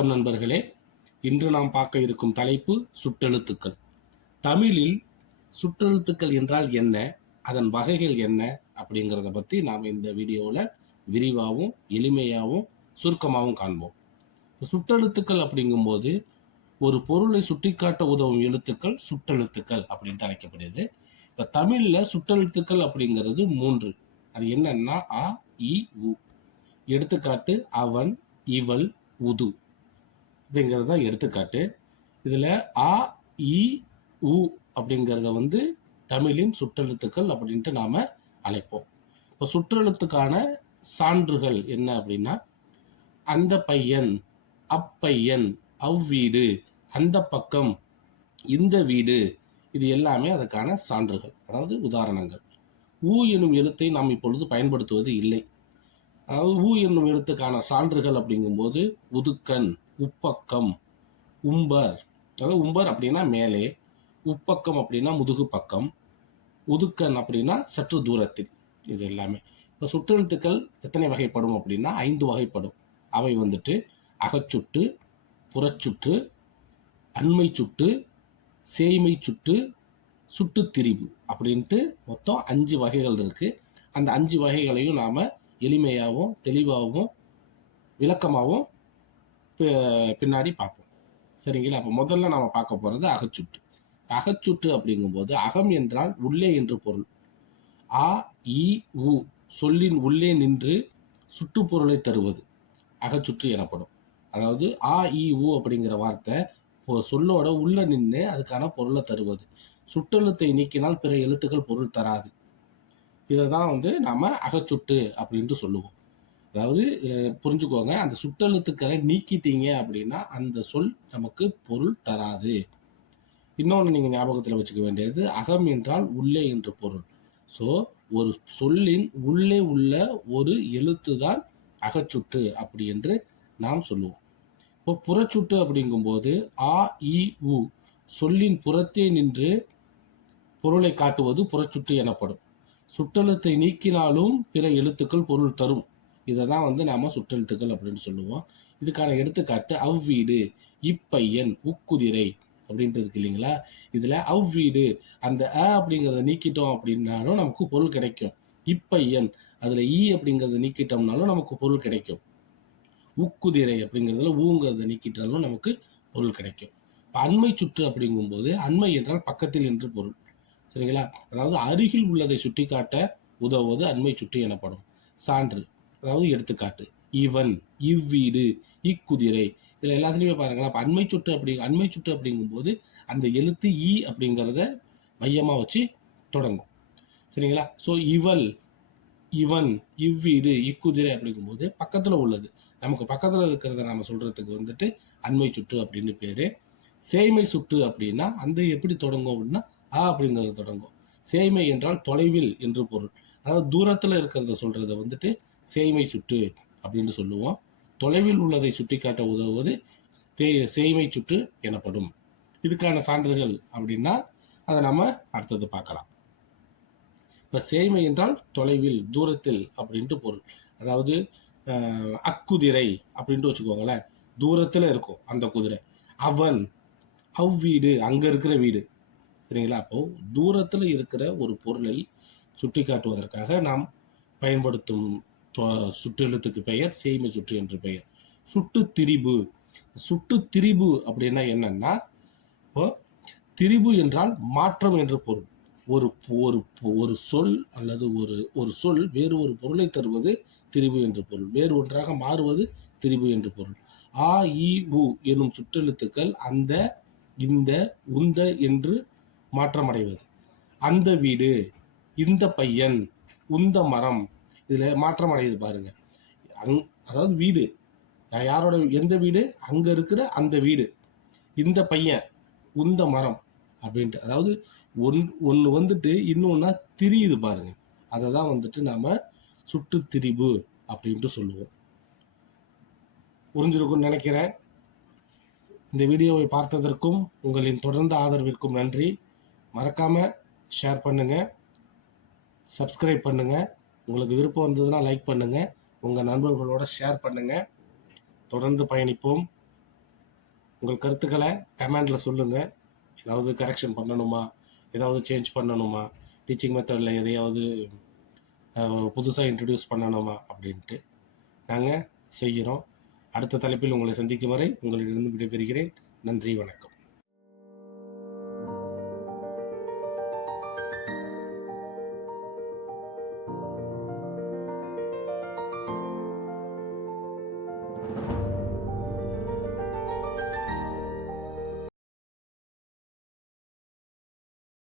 வணக்கம் நண்பர்களே. இன்று நாம் பார்க்க இருக்கும் தலைப்பு சுட்டெழுத்துக்கள். தமிழில் சுட்டெழுத்துக்கள் என்றால் என்ன, அதன் வகைகள் என்ன அப்படிங்கிறத பற்றி நாம் இந்த வீடியோவில் விரிவாகவும் எளிமையாகவும் சுருக்கமாகவும் காண்போம். சுட்டெழுத்துக்கள் அப்படிங்கும்போது ஒரு பொருளை சுட்டிக்காட்ட உதவும் எழுத்துக்கள் சுட்டெழுத்துக்கள் அப்படின்ட்டு அழைக்கப்படுது. இப்போ தமிழில் சுட்டெழுத்துக்கள் அப்படிங்கிறது 3. அது என்னன்னா அ, இ, உ. எடுத்துக்காட்டு அவன், இவள், உது அப்படிங்கிறது தான் எடுத்துக்காட்டு. இதில் அ, இ, உ அப்படிங்கிறத தமிழின் சுற்றெழுத்துக்கள் அப்படின்ட்டு நாம் அழைப்போம். இப்போ சுற்றெழுத்துக்கான சான்றுகள் என்ன அப்படின்னா, அந்த பையன், அப்பையன், அவ்வீடு, அந்த பக்கம், இந்த வீடு, இது எல்லாமே அதுக்கான சான்றுகள், அதாவது உதாரணங்கள். ஊ எனும் எழுத்தை நாம் இப்பொழுது பயன்படுத்துவது இல்லை. அதாவது ஊ என்னும் எழுத்துக்கான சான்றுகள் அப்படிங்கும்போது உதுக்கன், உப்பக்கம், உம்பர். அதாவது உம்பர் அப்படின்னா மேலே, உப்பக்கம் அப்படின்னா முதுகு பக்கம், உதுக்கன் அப்படின்னா சற்று தூரத்தில். இது எல்லாமே இப்போ சுற்றெழுத்துக்கள் எத்தனை வகைப்படும் அப்படின்னா 5 வகைப்படும். அவை அகச்சுட்டு, புறச்சுற்று, அண்மை சுட்டு, சேய்மை சுட்டு, சுட்டுத்திரிபு அப்படின்ட்டு மொத்தம் 5 வகைகள் இருக்கு. அந்த 5 வகைகளையும் நாம எளிமையாகவும் தெளிவாகவும் விளக்கமாகவும் பின்னாடி பார்ப்போம். சரிங்களா? அப்போ முதல்ல நாம் பார்க்க போகிறது அகச்சுட்டு. அகச்சுட்டு அப்படிங்கும்போது அகம் என்றால் உள்ளே என்று பொருள். ஆ, இ, உ சொல்லின் உள்ளே நின்று சுட்டுப்பொருளை தருவது அகச்சுற்று எனப்படும். அதாவது ஆ, இ, உ அப்படிங்கிற வார்த்தை சொல்லோட உள்ள நின்று அதுக்கான பொருளை தருவது. சுட்டெழுத்தை நீக்கினால் பிற எழுத்துக்கள் பொருள் தராது. இதை தான் நாம அகச்சுட்டு அப்படின்ட்டு சொல்லுவோம். அதாவது புரிஞ்சுக்கோங்க, அந்த சுட்டெழுத்துக்களை நீக்கிட்டீங்க அப்படின்னா அந்த சொல் நமக்கு பொருள் தராது. இன்னொன்று நீங்கள் ஞாபகத்தில் வச்சுக்க வேண்டியது, அகம் என்றால் உள்ளே என்று பொருள். ஸோ ஒரு சொல்லின் உள்ளே உள்ள ஒரு எழுத்து தான் அகச்சுட்டு அப்படி என்று நாம் சொல்லுவோம். இப்போ புறச்சுட்டு அப்படிங்கும்போது ஆ, இ, உ சொல்லின் புறத்தே நின்று பொருளை காட்டுவது புறச்சுட்டு எனப்படும். சுட்டெழுத்தை நீக்கினாலும் பிற எழுத்துக்கள் பொருள் தரும். இதை தான் நாம சுற்றெழுத்துக்கள் அப்படின்னு சொல்லுவோம். இதுக்கான எடுத்துக்காட்டு அவ்வீடு, இப்பையன், உக்குதிரை அப்படின்ட்டு இருக்கு இல்லைங்களா? இதுல அவ்வீடு அந்த அ அப்படிங்கிறத நீக்கிட்டோம் அப்படின்னாலும் நமக்கு பொருள் கிடைக்கும். இப்பையன் அதுல ஈ அப்படிங்கிறத நீக்கிட்டோம்னாலும் நமக்கு பொருள் கிடைக்கும். உக்குதிரை அப்படிங்கிறதுல ஊங்கிறத நீக்கிட்டாலும் நமக்கு பொருள் கிடைக்கும். அண்மை சுற்று அப்படிங்கும்போது அண்மை என்றால் பக்கத்தில் என்று பொருள். சரிங்களா? அதாவது அருகில் உள்ளதை சுட்டிக்காட்ட உதவுவது அண்மை சுற்று எனப்படும். சான்று, அதாவது எடுத்துக்காட்டு இவன், இவ்வீடு, இக்குதிரை, இதுல எல்லாத்துலயுமே பாருங்களா, அண்மை சுற்று அப்படிங்கும்போது அந்த எழுத்து ஈ அப்படிங்கிறத மையமா வச்சு தொடங்கும். சரிங்களா? ஸோ இவள், இவன், இவ்வீடு, இக்குதிரை அப்படிங்கும்போது பக்கத்துல உள்ளது, நமக்கு பக்கத்துல இருக்கிறத நாம சொல்றதுக்கு அண்மை சுற்று அப்படின்னு பேரு. சேய்மை சுற்று அப்படின்னா அந்த எப்படி தொடங்கும் அப்படின்னா ஆ அப்படிங்கிறது தொடங்கும். சேய்மை என்றால் தொலைவில் என்று பொருள். அதாவது தூரத்துல இருக்கிறத சொல்றத சேய்மை சுற்று அப்படின்னு சொல்லுவோம். தொலைவில் உள்ளதை சுட்டிக்காட்ட உதவுவது சேய்மை சுற்று எனப்படும். இதுக்கான சான்றுகள் அப்படின்னா அதை நம்ம அடுத்தது பார்க்கலாம். இப்ப சேய்மை என்றால் தொலைவில், தூரத்தில் அப்படின்ட்டு பொருள். அதாவது அக்குதிரை அப்படின்ட்டு வச்சுக்கோங்களேன், தூரத்துல இருக்கும் அந்த குதிரை. அவன், அவ்வீடு, அங்க இருக்கிற வீடு. சரிங்களா? அப்போ தூரத்தில் இருக்கிற ஒரு பொருளை சுட்டி காட்டுவதற்காக நாம் பயன்படுத்தும் சுற்றெழுத்துக்கு பெயர் சேய்மை சுற்று என்று பெயர். சுட்டு திரிபு. சுட்டு திரிபு அப்படின்னா என்னன்னா, இப்போ திரிபு என்றால் மாற்றம் என்று பொருள். ஒரு ஒரு ஒரு சொல் அல்லது ஒரு சொல் வேறு ஒரு பொருளை தருவது திரிபு என்று பொருள். வேறு ஒன்றாக மாறுவது திரிபு என்று பொருள். ஆ, இ, உ எனும் சுற்றெழுத்துக்கள் அந்த, இந்த, உந்த என்று மாற்றமடைவது. அந்த வீடு, இந்த பையன், உந்த மரம், இதுல மாற்றம் அடையுது பாருங்க. அதாவது வீடு, யாரோட, எந்த வீடு, அங்க இருக்கிற அந்த வீடு, இந்த பையன், உந்த மரம் அப்படின்ட்டு. அதாவது ஒன்று இன்னொன்னா திரியுது பாருங்க. அதை தான் நாம சுட்டு திரிபு அப்படின்ட்டு சொல்லுவோம். புரிஞ்சிருக்கும்னு நினைக்கிறேன். இந்த வீடியோவை பார்த்ததற்கும் உங்களின் தொடர்ந்த ஆதரவிற்கும் நன்றி. மறக்காம ஷேர் பண்ணுங்க, சப்ஸ்கிரைப் பண்ணுங்க. உங்களுக்கு விருப்பம் இருந்ததுன்னா லைக் பண்ணுங்க, உங்க நண்பர்களோட ஷேர் பண்ணுங்க. தொடர்ந்து பயணிப்போம். உங்கள் கருத்துக்களை கமெண்டில் சொல்லுங்கள். ஏதாவது கரெக்ஷன் பண்ணணுமா, ஏதாவது சேஞ்ச் பண்ணணுமா, டீச்சிங் மெத்தடில் எதையாவது புதுசாக இன்ட்ரடியூஸ் பண்ணணுமா அப்படின்ட்டு நாங்கள் செய்கிறோம். அடுத்த தலைப்பில் உங்களை சந்திக்கும் வரை உங்களிடமிருந்து விடைபெறுகிறேன். நன்றி, வணக்கம்.